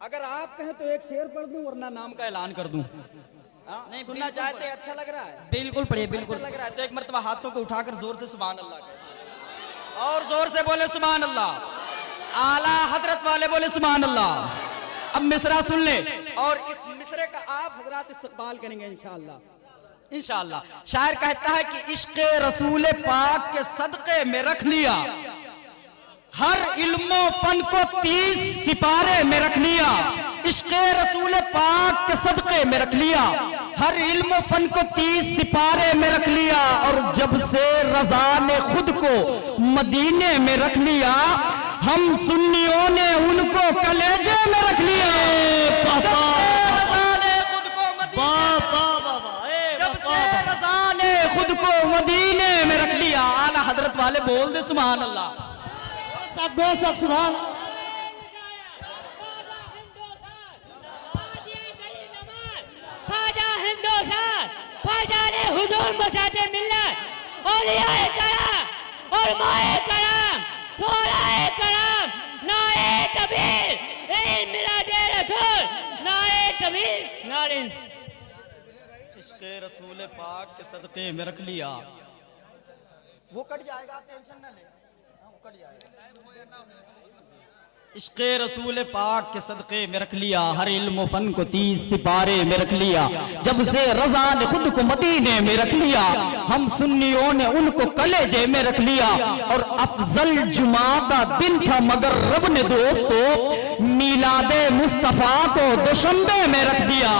अगर आप कहें तो एक शेर पढ़ दूं वरना नाम का ऐलान कर दूं। नहीं, सुनना बिल्कुल चाहते हैं? अच्छा लग रहा है? बिल्कुल पढ़िए, बिल्कुल अच्छा लग रहा है तो एक मर्तबा हाथों को उठाकर जोर से सुभान अल्लाह कहें और जोर से बोले सुभान अल्लाह। आला हजरत वाले बोले सुभान अल्लाह। अब मिसरा सुन ले और इस मिसरे का आप हजरात इस्तकबाल करेंगे इंशाअल्लाह। इंशाअल्लाह शायर कहता है कि इश्क रसूल पाक के सदके में रख लिया, हर इल्मो फन को 30 सिपारे में रख लिया। इश्क रसूल पाक के सदके में रख लिया, हर इल्म फन को 30 सिपारे में रख लिया। और जब से रजा ने खुद को मदीने में रख लिया, हम सुन्नियों ने उनको कलेजे में रख लिया। जब से रजा ने खुद को मदीने में रख लिया। आला हजरत वाले बोल दे सुभान अल्लाह। बेशक सुभान। ख्वाजा हिंदुस्तान, ख्वाजा ने हुजूर बसाते मिल्लत और ये करम और माए करम, थोड़ाए करम, नाए तबीर, मिलादे रसूल, नाए तबीर, नारिन। इश्क रसूल पाक के सदके में रख लिया। वो कट जाएगा, आप टेंशन ना ले, वो कट जाएगा। इश्क़ रसूल पाक के सदके में रख लिया, हर इल्म फन को 30 सिपारे में रख लिया। जब से रजा ने खुद को मदीने में रख लिया, हम सुन्नियों ने उनको कलेजे में रख लिया। और अफजल जुमा का दिन था मगर रब ने दोस्तों मीलादे मुस्तफा को दोशंबे में रख दिया।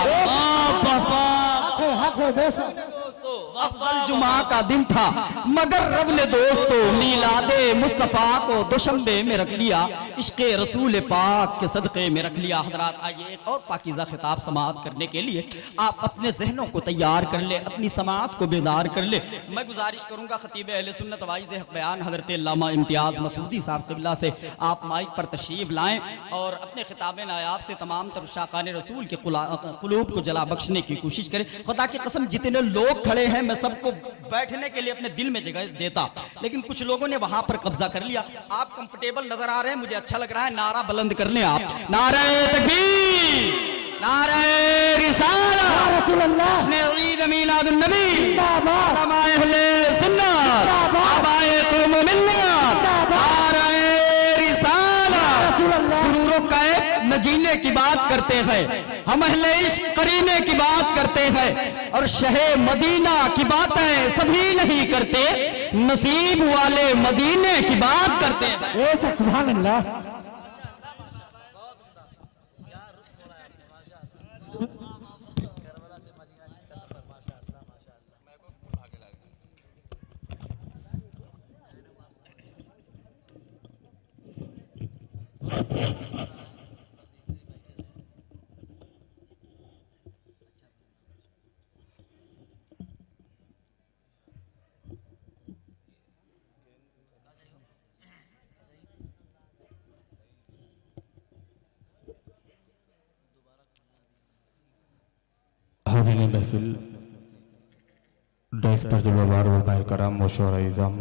अफजल जुमा का दिन था मगर रब ने दोस्तों मीलादे मुस्तफा को दोशंबे में रख लिया। इश्क़ रसूल पाक के सदक़े में रख लिया। हज़रात आइए एक और पाकीज़ा खिताब समाअत करने के लिए आप अपने जहनों को तैयार कर ले, अपनी समाअत को बेदार कर ले। मैं गुजारिश करूंगा खतीब अहले सुन्नत वाइज़ हक़ बयान हज़रत अल्लामा इम्तियाज़ मसूदी साहब क़िबला से आप माइक पर तशरीफ़ लाएँ और अपने खिताब नायाब से तमाम तर शाक़ान रसूल के क़ुलूब को जला बख्शने की कोशिश करें। खुदा की कसम जितने लोग खड़े हैं मैं सबको बैठने के लिए अपने दिल में जगह देता, लेकिन कुछ लोगों ने वहां पर कब्जा कर लिया। आप कंफर्टेबल नजर आ रहे हैं, मुझे अच्छा लग रहा है। नारा बुलंद कर लें आप, नारे तकबीर, नारे रिसाला, ईद मिलादुन नबी, अहले सुन्नत, आबाए कौम मिल्लत, नारे रिसाला। सुरूर कैफ न जीने की बात करते हैं, हम अहले इश्क करीने की बात करते हैं, और शहे मदीना की बातें सभी नहीं करते, नसीब वाले मदीने की बात करते हैं। सुभान अल्लाह। हाज़िर महफिल डैश पर जुलवार व भाई कराम व शोरा इज़ाम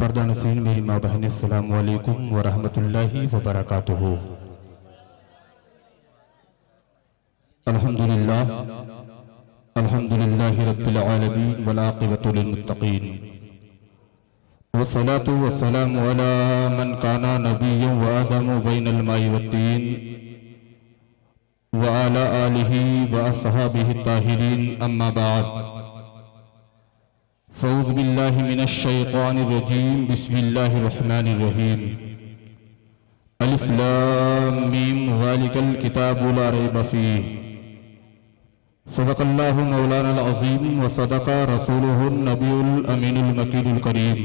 पर्दा नसीन मेरी माँ बहन अस्सलामु अलैकुम व रहमतुल्लाहि व बरकातुहू। अल्हम्दुलिल्लाह अल्हम्दुलिल्लाहि रब्बिल आलमीन वल आक़िबतु लिल मुत्तक़ीन वस्सलातु वस्सलामु अला मन काना नबिय्यन व आदमु बैनल माइ वत्तीन व अला आलिहि व अस्हाबिहि ताहिरीन अम्मा बाद। फ़ऊज़ु बिल्लाहि मिनश शैतानिर रजीम बिस्मिल्लाहिर रहमानिर रहीम। अलिफ लाम मीम ज़ालिकल किताबु ला रैब फ़ीह। सदक़ल्लाहु मौलानल अज़ीम व सदक़ रसूलुहुन नबियुल अमीनुल मकीनुल करीम।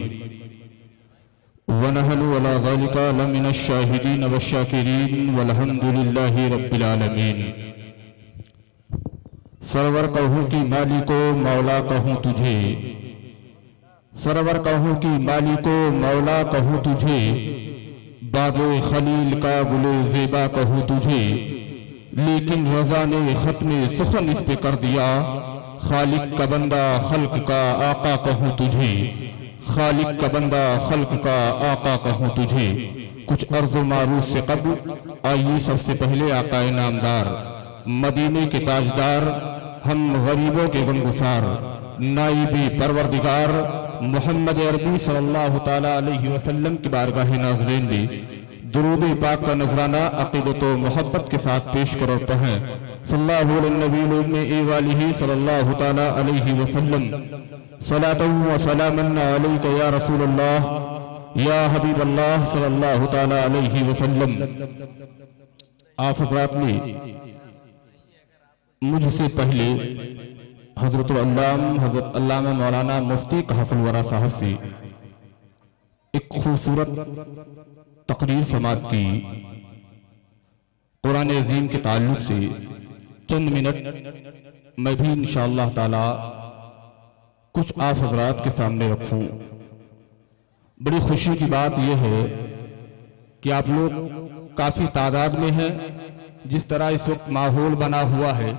व नहनु अला ज़ालिका लमिनश शाहिदीन व शाकिरीन वल्हम्दुलिल्लाहि रब्बिल आलमीन। सरवर कहूँ कि मालिको मौला कहूँ तुझे, सरवर कहूँ कि मालिको मौला कहूँ तुझे, बाबे खलील का गुले ज़ेबा कहूँ तुझे, लेकिन रज़ा ने ख़त्मे सुखन इस पे कर दिया। खालिक का बंदा खल्क का आका कहूँ तुझे, खालिक का बंदा खल्क का आका कहूँ तुझे। कुछ अर्ज़ मारूफ से कब्ल आइए सबसे पहले आकाए नामदार, मदीने के ताजदार, हम गरीबों के गमगुसार, नाइबी परवरदिगार मोहम्मद अरबी सल्लल्लाहु ताला अलैहि वसल्लम की बारगाह नाज़रीन में दुरूद पाक का नजराना अक़ीदत व मोहब्बत के साथ पेश करो पढ़ें। सल्लल्लाहु ताला अलैहि वसल्लम, सलातु व सलामन अलैका या रसूलल्लाह या हबीबल्लाह सल्लल्लाहु ताला अलैहि वसल्लम। आप हज़रात ने मुझसे पहले हजरत अल्लामा मौलाना मुफ्ती कहफुल वरा साहब से एक खूबसूरत तकरीर समात की। कुरान अज़ीम के ताल्लुक से चंद मिनट मैं भी इंशाअल्लाह ताला कुछ आप हजरात के सामने रखूं। बड़ी खुशी की बात यह है कि आप लोग काफी तादाद में हैं। जिस तरह इस वक्त माहौल बना हुआ है,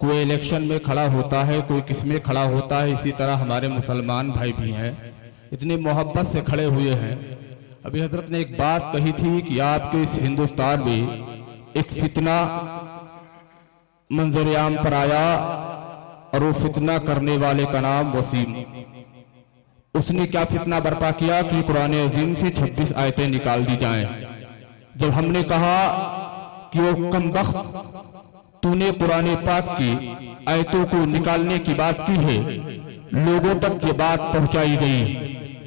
कोई इलेक्शन में खड़ा होता है, कोई किस में खड़ा होता है, इसी तरह हमारे मुसलमान भाई भी हैं, इतनी मोहब्बत से खड़े हुए हैं। अभी हजरत ने एक बात कही थी कि आपके इस हिंदुस्तान में एक फितना मंजर आम पर आया और वो फितना करने वाले का नाम वसीम। उसने क्या फितना बर्पा किया कि कुरान अज़ीम से 26 आयतें निकाल दी जाएं। जब हमने कहा कि वो कमबख्त तूने कुरान पाक की आयतों को निकालने की बात की है, लोगों तक ये बात पहुंचाई गई,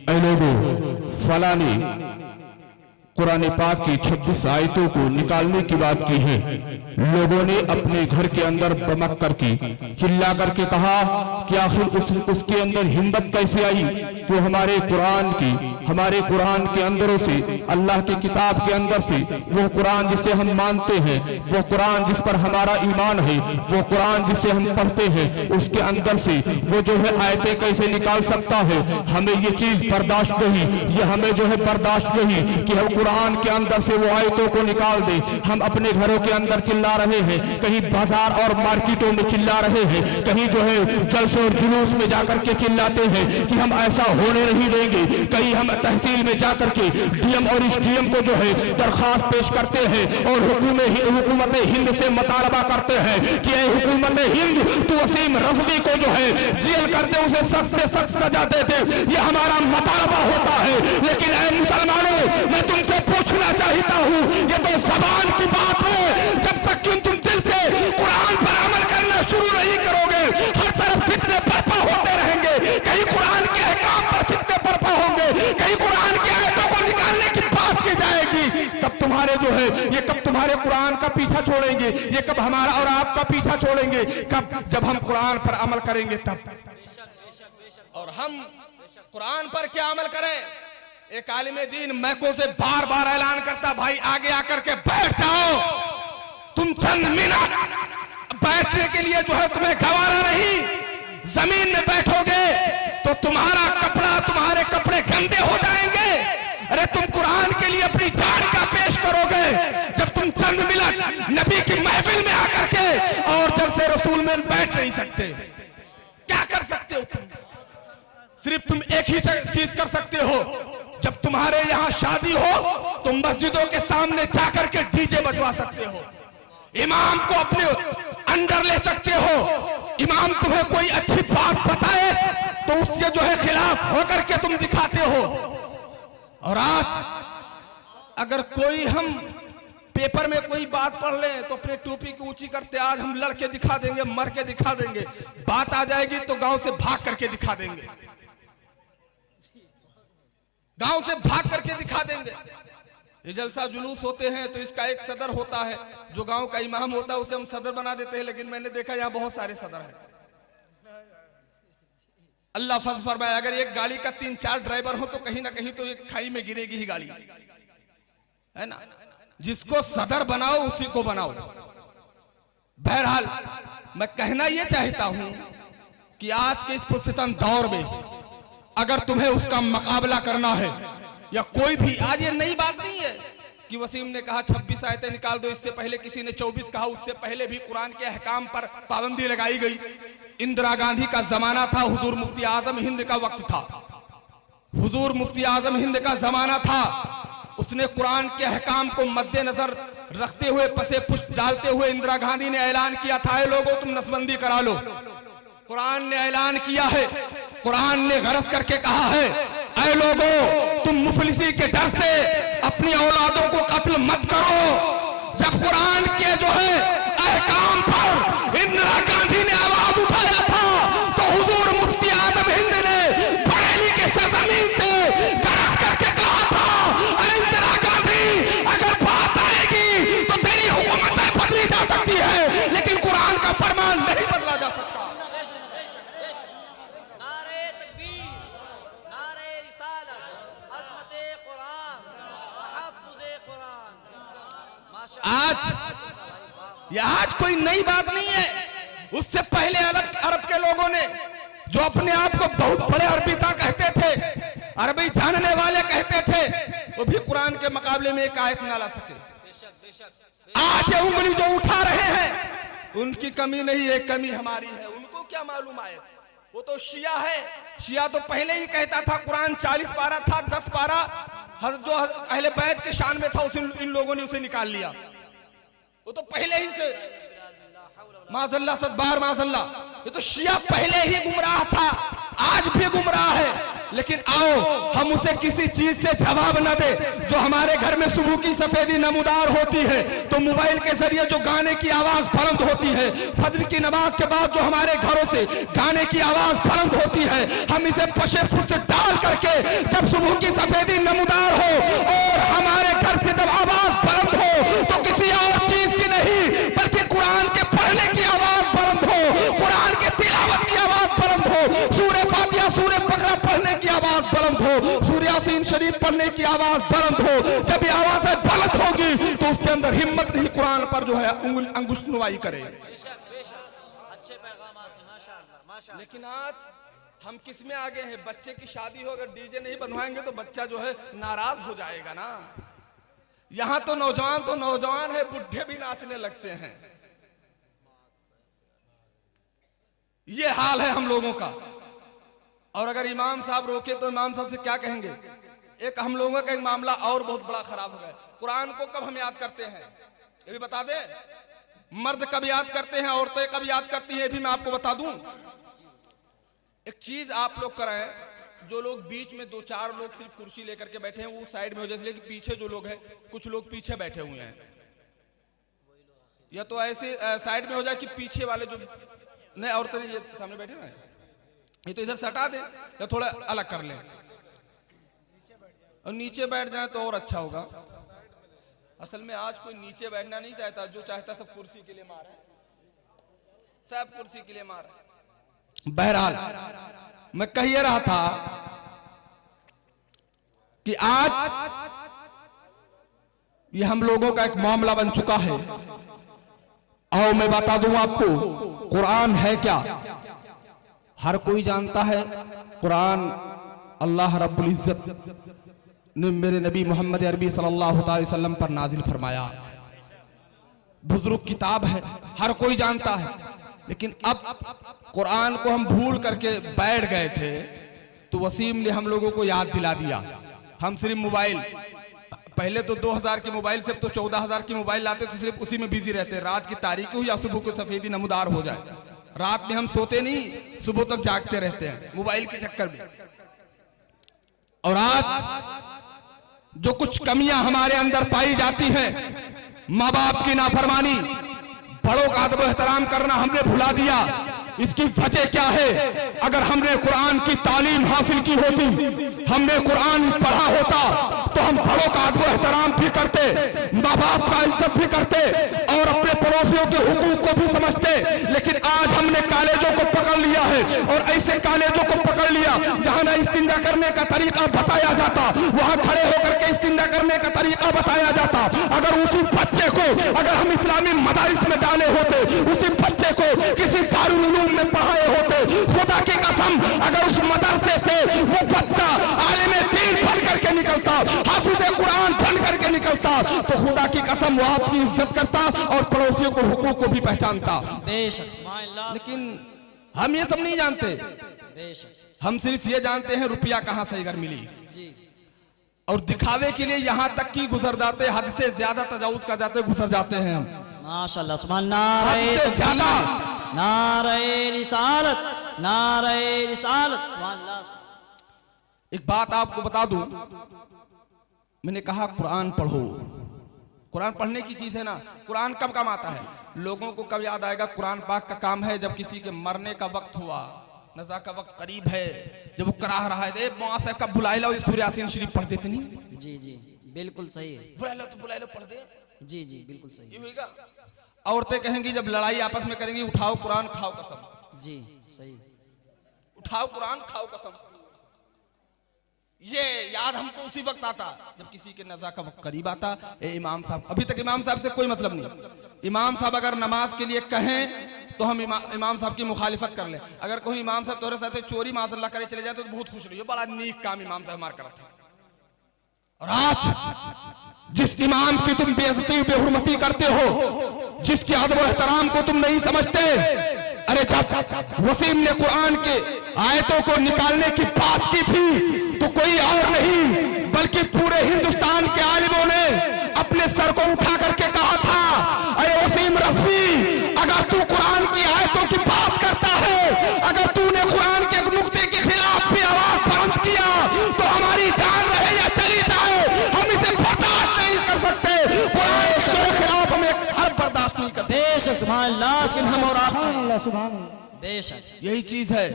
ऐ लोगों फला ने कुरान पाक की 26 आयतों को निकालने की बात की है। लोगों ने अपने घर के अंदर बमक करके चिल्ला करके कहा कि आखिर उसके अंदर हिम्मत कैसे आई कि हमारे कुरान के अंदरों से, अल्लाह की किताब के अंदर से, वो कुरान जिसे हम मानते हैं, वो कुरान जिस पर हमारा ईमान है, वो कुरान जिसे हम पढ़ते हैं, उसके अंदर से वो जो है आयतें कैसे निकाल सकता है। हमें ये चीज बर्दाश्त नहीं, ये हमें जो है बर्दाश्त नहीं कि हम कुरान के अंदर से वो आयतों को निकाल दे। हम अपने घरों के अंदर चिल्ला रहे हैं, कहीं बाजार और मार्केटों में चिल्ला रहे हैं, कहीं जो है जलसे और जुलूस में जाकर के चिल्लाते हैं कि हम ऐसा होने नहीं देंगे। कहीं हम तहसील में जाकर के डीएम और इस डीएम को जो है दरखास्त पेश करते हैं और हुकूमत हिंद से मुतालबा करते हैं कि हुकूमत हिंद तो वसीम रज़वी को जो है जेल कर दे, उसे सख्त से सख्त सजा दे दे। ये हमारा मुतालबा होता है। लेकिन ऐ मुसलमानों, मैं तुमसे पूछना चाहता हूँ, ये तो ज़बान की बात है, जब तक कि तुम दिल से कुरान पर अमल करना शुरू नहीं करोगे, हर तरफ फितने बर्पा होते रहेंगे। कहीं कुरान के अहकाम पर फितने बर्पा होंगे, कहीं कुरान की आयतों को निकालने की बात की जाएगी। कब तुम्हारे जो है ये कब तुम्हारे कुरान का पीछा छोड़ेंगे, ये कब हमारा और आपका पीछा छोड़ेंगे? कब? जब हम कुरान पर अमल करेंगे तब। और हम कुरान पर क्या अमल करें? एक आलिम दीन मैकों से बार बार ऐलान करता, भाई आगे आकर के बैठ जाओ। तुम चंद मिनट बैठने के लिए जो है तुम्हें गवारा नहीं, जमीन में बैठोगे तो तुम्हारे कपड़े गंदे हो जाएंगे। अरे तुम कुरान के लिए अपनी जान का पेश करोगे जब तुम चंद मिनट नबी की महफिल में आकर के और जलसे रसूल में बैठ नहीं सकते। क्या कर सकते हो तुम? सिर्फ तुम एक ही चीज कर सकते हो, जब तुम्हारे यहाँ शादी हो तो मस्जिदों के सामने जाकर के डीजे बजवा सकते हो, इमाम को अपने अंडर ले सकते हो। इमाम तुम्हें कोई अच्छी बात बताए तो उसके जो है खिलाफ होकर के तुम दिखाते हो। और आज अगर कोई हम पेपर में कोई बात पढ़ लें तो अपने टोपी को ऊंची करते, आज हम लड़के दिखा देंगे, मर के दिखा देंगे। बात आ जाएगी तो गांव से भाग करके दिखा देंगे, गांव से भाग करके दिखा देंगे। ये जलसा जुलूस होते हैं तो इसका एक सदर होता है, जो गांव का इमाम होता है उसे हम सदर बना देते हैं। लेकिन मैंने देखा यहाँ बहुत सारे सदर हैं। अल्लाह फज़ल फरमाए, अगर एक गाड़ी का 3-4 ड्राइवर हो तो कहीं ना कहीं तो एक खाई में गिरेगी ही गाड़ी, है ना। जिसको सदर बनाओ उसी को बनाओ। बहरहाल मैं कहना यह चाहता हूं कि आज के इस पुरफितन दौर में अगर तुम्हें उसका मुकाबला करना है या कोई भी, आज ये नई बात नहीं है कि वसीम ने कहा 26 आयतें निकाल दो, इससे पहले किसी ने 24 कहा, उससे पहले भी कुरान के अहकाम पर पाबंदी लगाई गई। इंदिरा गांधी का जमाना था, हुजूर मुफ्ती आजम हिंद का वक्त था, हुजूर मुफ्ती आजम हिंद का जमाना था। उसने कुरान के अहकाम को मद्देनजर रखते हुए पसे पुष्प डालते हुए इंदिरा गांधी ने ऐलान किया था, ऐ लोगों तुम नसबंदी करा लो। कुरान ने ऐलान किया है, कुरान ने गरज करके कहा है, ऐ लोगों तुम मुफलिसी के डर से अपनी औलादों को कत्ल मत करो। जब कुरान के जो है अहकाम पर इंदिरा गांधी ने आवाज उठाया था तो हुजूर मुफ्ती आजम हिंद ने बरेली के सरजमीन से गरज करके कहा था, ऐ इंदिरा गांधी अगर बात आएगी तो तेरी हुकूमत बदली जा सकती है, लेकिन कुरान का फरमान नहीं बदला जा सकता। नारे तकबीर, नारे रिसालत, अज़मते कुरान, तहफ़्फ़ुज़े कुरान। आज कोई नई बात नहीं है। उससे पहले अरब के लोगों ने जो अपने आप को बहुत बड़े अरबीता कहते थे, अरबी जानने वाले कहते थे, वो भी कुरान के मुकाबले में एक आयत ना ला सके। बेशक बेशक आज ये उंगली जो उठा रहे हैं उनकी कमी नहीं है, कमी हमारी है। उनको क्या मालूम आयत, वो तो शिया है। शिया तो पहले ही कहता था कुरान 40 पारा था, 10 पारा जो अहले बैत के शान में था उसे इन लोगों ने उसे निकाल लिया। वो तो पहले ही से माज़ल्ला सदबार माज़ल्ला, ये तो शिया पहले ही गुमराह था, आज भी गुमराह है। लेकिन आओ हम उसे किसी चीज से जवाब न दे। जो हमारे घर में सुबह की सफेदी नमूदार होती है तो मोबाइल के जरिए जो गाने की आवाज बुलंद होती है, फजर की नमाज के बाद जो हमारे घरों से गाने की आवाज बुलंद होती है, हम इसे पशे फुस डाल करके जब सुबह की सफेदी नमूदार हो और हमारे घर से जब आवाज बुलंद हो तो किसी और चीज की नहीं बल्कि कुरान के पढ़ने की आवाज बुलंद हो, कुरान के तिलावत की आवाज बुलंद हो, सूरह फातिहा सूरह बकरा पढ़ने की आवाज बुलंद हो, सूरह यासीन शरीफ पढ़ने की आवाज बुलंद हो। जब ये आवाजें बुलंद होगी तो उसके अंदर हिम्मत नहीं कुरान पर जो है अंगुष्ठ नुमाई करे। बेशक बेशक, अच्छे पैगामात हैं माशाअल्लाह माशाअल्लाह। लेकिन आज हम किस में आगे हैं? बच्चे की शादी हो, अगर डीजे नहीं बनवाएंगे तो बच्चा जो है नाराज हो जाएगा ना। यहाँ तो नौजवान है, बुढ़े भी नाचने लगते हैं। ये हाल है हम लोगों का। और अगर इमाम साहब रोके तो इमाम साहब से क्या कहेंगे? एक हम लोगों का एक मामला और बहुत बड़ा खराब हो गया। कुरान को कब हम याद करते हैं ये भी बता दें। मर्द कब याद करते हैं, औरतें कब याद करती हैं, ये भी मैं आपको बता दूं। एक चीज आप लोग करें, जो लोग बीच में 2-4 लोग सिर्फ कुर्सी लेकर के बैठे हैं वो साइड में हो जाए, इसलिए कि पीछे जो लोग हैं कुछ लोग पीछे बैठे हुए हैं, या तो ऐसे साइड में हो जाए कि पीछे वाले जो नहीं औरतें ये सामने बैठे हुए हैं ये तो इधर से हटा दें या थोड़ा अलग कर लें और नीचे बैठ जाए तो और अच्छा होगा। असल में आज कोई नीचे बैठना नहीं चाहता, जो चाहता सब कुर्सी के लिए मार है, सब कुर्सी के लिए मार है। बहरहाल मैं कह ये रहा था कि आज ये हम लोगों का एक मामला बन चुका है। आओ मैं बता दूं आपको कुरान है क्या। हर कोई जानता है कुरान अल्लाह रब्बुल इज्जत ने मेरे नबी मोहम्मद अरबी सल्लल्लाहु अलैहि वसल्लम पर नाजिल फरमाया। बुजुर्ग किताब है, हर कोई जानता है। लेकिन अब कुरान को हम भूल करके बैठ गए थे तो वसीम ने हम लोगों को याद दिला दिया। हम सिर्फ मोबाइल, पहले तो 2000 के मोबाइल से अब तो 14000 की मोबाइल लाते थे, सिर्फ उसी में बिजी रहते। रात की तारीकी हो या सुबह को सफेदी नमूदार हो जाए, रात में हम सोते नहीं, सुबह तक जागते रहते हैं मोबाइल के चक्कर में। और आज जो कुछ कमियां हमारे अंदर पाई जाती हैं, माँ बाप की नाफरमानी, बड़ों का अदब एहतराम करना हमने भुला दिया। इसकी वजह क्या है? अगर हमने कुरान की तालीम हासिल की होती, हमने कुरान पढ़ा होता तो हम बड़ों का अदब एहतराम भी करते, माँ बाप का इज्जत भी करते और अपने पड़ोसियों के हुकूक को भी समझते। लेकिन आज हमने कॉलेजों को पकड़ लिया है और ऐसे कॉलेजों को पकड़ लिया जहां ना इस्तिंजा करने का तरीका बताया जाता, वहां खड़े होकर के इस्तिंजा करने का तरीका बताया जाता। अगर उसी बच्चे को अगर हम इस्लामी मदारिस में डाले होते, उसी बच्चे को किसी दारुल उलूम में पढ़ाए होते, खुदा की कसम अगर उस मदरसे से वो बच्चा आलिम दीन बन करके निकलता, हाफिज़ कुरान बन करके निकलता, तो खुदा की कसम वो आपकी इज्जत करता और पड़ोसियों को हुकूक को भी पहचानता। लेकिन हम ये सब नहीं जानते। हम सिर्फ ये जानते हैं रुपया कहां से इधर मिली और दिखावे के लिए यहाँ तक की गुजर जाते, हद से ज्यादा तजावुज कर जाते, गुजर जाते हैं हम। माशाल्लाह सुभान, नारे हद से तकबीर, ज्यादा। नारे रिसालत, नारे रिसालत, सुभान अल्लाह। एक बात आपको बता दूं, मैंने कहा कुरान पढ़ो। कुरान पढ़ने की चीज है ना। कुरान कब काम आता है? लोगों को कब याद आएगा? कुरान पाक का काम है जब किसी के मरने का वक्त हुआ, नज़ा का वक्त करीब है, जब वो कराह रहा है, मौला साहब कब बुला लो, सूरह यासीन शरीफ पढ़ देते नहीं? जी जी बिल्कुल सही है। बुला लो तो बुला लो, पढ़ दे। जी जी बिल्कुल सही ये होगा। औरतें कहेंगी जब लड़ाई आपस में करेंगी, उठाओ कुरान खाओ कसम। जी सही। उठाओ कुरान खाओ कसम। ये याद हमको उसी वक्त आता जब किसी के नज़ा का वक्त करीब आता। इमाम साहब, अभी तक इमाम साहब से कोई मतलब नहीं। इमाम साहब अगर नमाज के लिए कहें तो हम इमाम साहब की मुखालिफत कर लें। अगर कोई इमाम साहब तोरे साथ चोरी माज़अल्लाह करे चले जाए तो बहुत खुश रहिए, बड़ा नेक काम इमाम साहब हमारे करते हैं। और आज जिस इमाम की तुम बेइज्जती बेहुरमती करते हो, जिसके अदब और एहतराम को तुम नहीं समझते, अरे जब वसीम ने कुरान के आयतों को निकालने की बात की थी तो कोई और नहीं बल्कि पूरे हिंदुस्तान के आलिमों ने अपने सर को उठा करके कहा था, अरे वसीम रज़वी, अगर तू कुरान की आयतों की बात करता है, अगर तूने कुरान के नुक्ते के खिलाफ भी आवाज बुलंद किया तो हमारी जान रहे या चली जाए, हम इसे बर्दाश्त नहीं कर सकते। कुरान के खिलाफ हम एक हर बर्दाश्त नहीं कर सकते। बेशक सुभान अल्लाह, लेकिन हम और आप सुभान अल्लाह, सुभान अल्लाह। बेशक यही चीज है,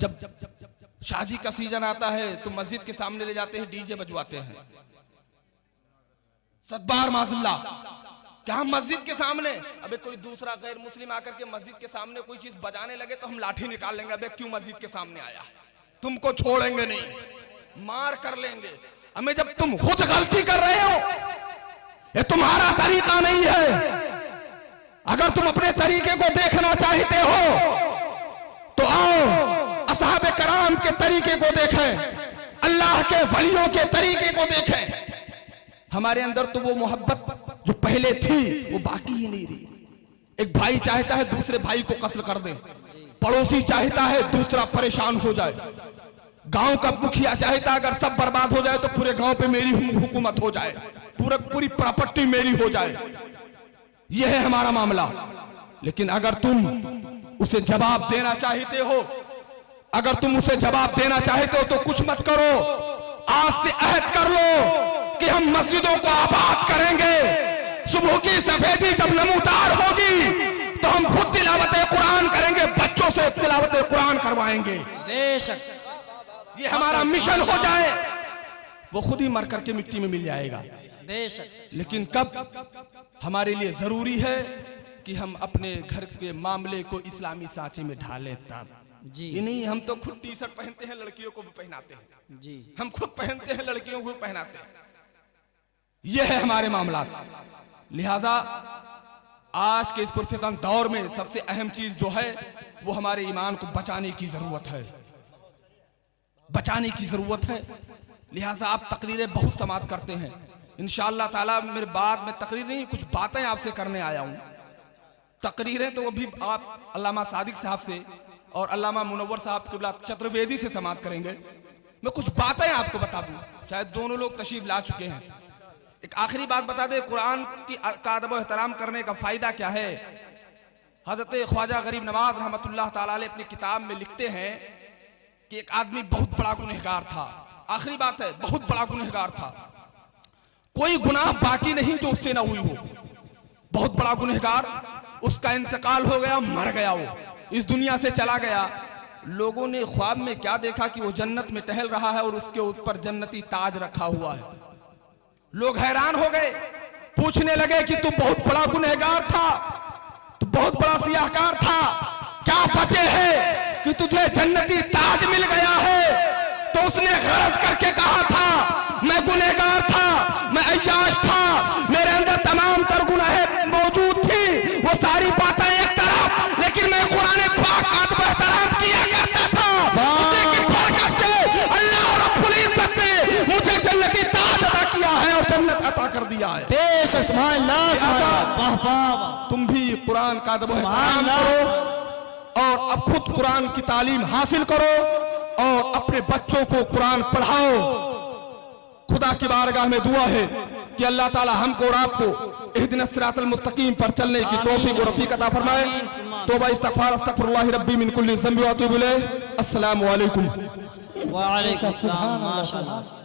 जब शादी का सीजन आता है तो मस्जिद के सामने ले जाते हैं, डीजे बजवाते हैं। सदबार माज़अल्लाह, क्या हम मस्जिद के सामने, अबे कोई दूसरा गैर मुस्लिम आकर के मस्जिद के सामने कोई चीज बजाने लगे तो हम लाठी निकाल लेंगे, अबे क्यों मस्जिद के सामने आया, तुमको छोड़ेंगे नहीं, मार कर लेंगे। हमें जब तुम खुद गलती कर रहे हो, ये तुम्हारा तरीका नहीं है। अगर तुम अपने तरीके को देखना चाहते हो तो आओ असहाबे कराम के तरीके को देखें, अल्लाह के वलियों के तरीके को देखें। हमारे अंदर तो वो मोहब्बत जो पहले थी वो बाकी ही नहीं रही। एक भाई चाहता है दूसरे भाई को कत्ल कर दे, पड़ोसी चाहता है दूसरा परेशान हो जाए, गांव का मुखिया चाहता है अगर सब बर्बाद हो जाए तो पूरे गांव पे मेरी हुकूमत हो जाए, पूरी प्रॉपर्टी मेरी हो जाए। यह है हमारा मामला। लेकिन अगर तुम उसे जवाब देना चाहते हो, अगर तुम उसे जवाब देना चाहते हो तो कुछ मत करो, आज से अहद कर लो कि हम मस्जिदों को आबाद करेंगे। सुबह की सफेदी जब नमूदार होगी तो हम खुद तिलावत कुरान करेंगे, बच्चों से तिलावत कुरान करवाएंगे। बेशक ये हमारा मिशन हो जाए, वो खुद ही मर करके मिट्टी में मिल जाएगा। बेशक। लेकिन कब हमारे लिए जरूरी है कि हम अपने घर के मामले को इस्लामी सांचे में ढालें तब। जी ये नहीं हम तो खुद टी शर्ट पहनते हैं, लड़कियों को भी पहनाते हैं, जी हम खुद पहनते हैं, लड़कियों को भी पहनाते हैं। यह है हमारे मामला। लिहाजा आज के इस पुरफितन दौर में सबसे अहम चीज जो है वो हमारे ईमान को बचाने की जरूरत है, बचाने की जरूरत है। लिहाजा आप तकरीरें बहुत समात करते हैं, इंशाअल्लाह ताला मेरे बाद में तकरीर नहीं, कुछ बातें आपसे करने आया हूं। तकरीरें तो अभी आप अल्लामा सादिक साहब से और अल्लामा मुनव्वर साहब के बिला चतुर्वेदी से समात करेंगे। मैं कुछ बातें आपको बता दूं, शायद दोनों लोग तशरीफ ला चुके हैं। एक आखिरी बात बता दे, कुरान की का अदब एहतराम करने का फायदा क्या है। हजरत ख्वाजा गरीब नवाज रहमतुल्लाह ताला अलैह अपनी किताब में लिखते हैं कि एक आदमी बहुत बड़ा गुनहगार था। आखिरी बात है, बहुत बड़ा गुनहगार था, कोई गुनाह बाकी नहीं जो उससे ना हुई हो। बहुत बड़ा गुनहगार, उसका इंतकाल हो गया, मर गया, वो इस दुनिया से चला गया। लोगों ने ख्वाब में क्या देखा कि वो जन्नत में टहल रहा है और उसके ऊपर जन्नती ताज रखा हुआ है। लोग हैरान हो गए, पूछने लगे कि तू बहुत बड़ा गुनहगार था, तू बहुत बड़ा सियाहकार था, क्या वजह है कि तुझे जन्नती ताज मिल गया है। तो उसने गरज करके कहा था, मैं गुनहगार था, मैं अय्याश था, मेरे अंदर तमाम तर गुनाहें मौजूद थी, वो सारी बातें एक तरफ, लेकिन मैं कुरान पाक का अदब एहतराम किया करता था। उसी की बरकत से अल्लाह रब्बुल इज्जत ने मुझे जन्नती ताज अता किया है और जन्नत अता कर दिया है। बेशक सुभान अल्लाह, सुभान अल्लाह, वाह वाह। तुम भी कुरान का अदब एहतराम करो और अब खुद कुरान की तालीम हासिल करो और अपने बच्चों को कुरान पढ़ाओ। खुदा की बारगाह में दुआ है कि अल्लाह ताला हमको और आपको इहदिना सिरातल मुस्तकीम पर चलने की तौफीक और रफीक अता फरमाए। तौबा इस्तगफार अस्तगफिरुल्लाह रब्बी मिन कुल्ली ज़ंबि व अतूबु इलैह। अस्सलामु अलैकुम। वालेकुम सलाम माशाल्लाह।